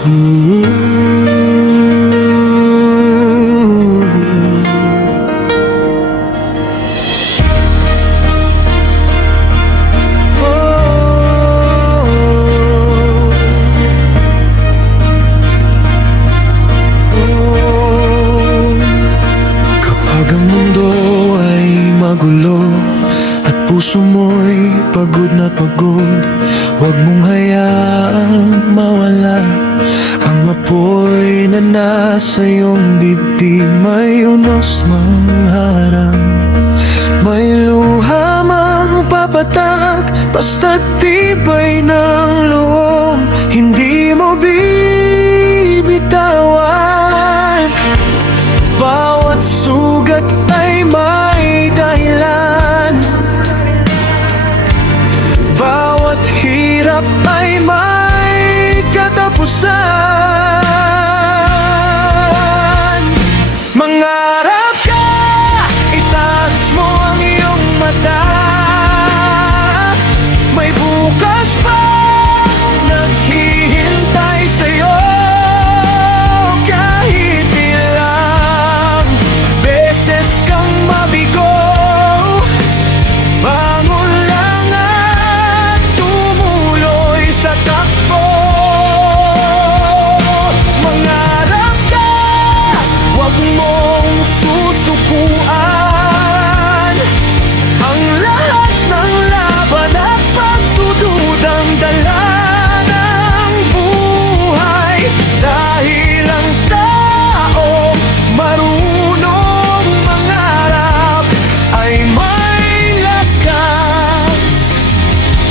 Kapag ang mundo ay magulo at puso mo'y pagod na pagod, huwag mong hayaang mawala ang apoy na nasa iyong dibdib. May unos mang harang, may luha mang papatak, basta't tibay ng loob, hindi mo bibitawan. Bawat sugat ay may dahilan, bawat hirap ay may katapusan. Mangarap ka, itaas mo ang iyong mata, may bukas pa naghihintay sa'yo. Kahit ilang beses kang mabigo, bangon lang at tumuloy sa takbo. Mangarap ka, huwag mong susukuan ang lahat ng laban at pagdududang dala ng buhay. Dahil ang taong marunong mangarap ay may lakas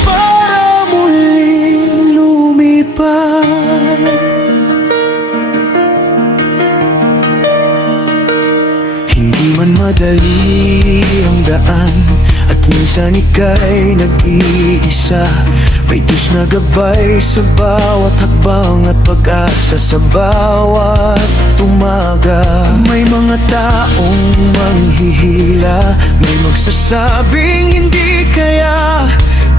para muling lumipad. Hindi man madali ang daan at minsan ika'y nag-iisa, may Diyos na gabay sa bawat hakbang at pag-asa sa bawat umaga. May mga taong manghihila, may magsasabing hindi kaya,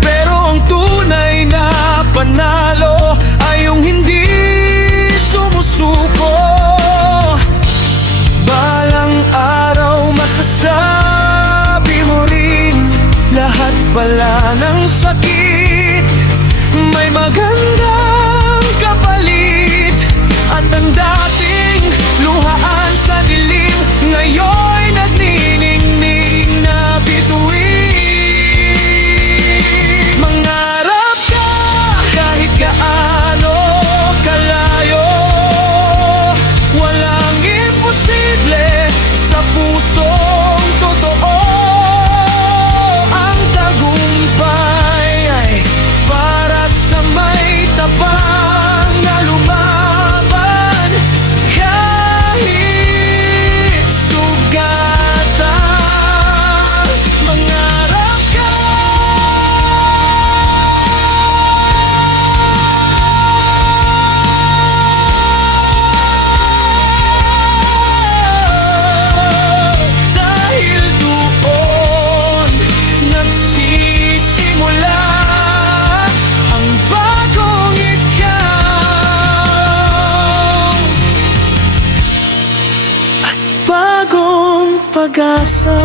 pero ang tunay na panalo ay yung hindi sumusuko. Balang araw masasabi mo rin, lahat pala ng sakit may magandang kapalit. At ang dating luhaan sa dilim, ngayon'y nagniningning na bituin. Mangarap ka kahit gaano kalayo, walang imposible sa pusong totoo. Ang tagumpay ay para sa may tapang na lumaban, kahit sugatan. Mangarap ka. Dahil doon nagsisimula ang bagong ikaw at bagong pag-asa.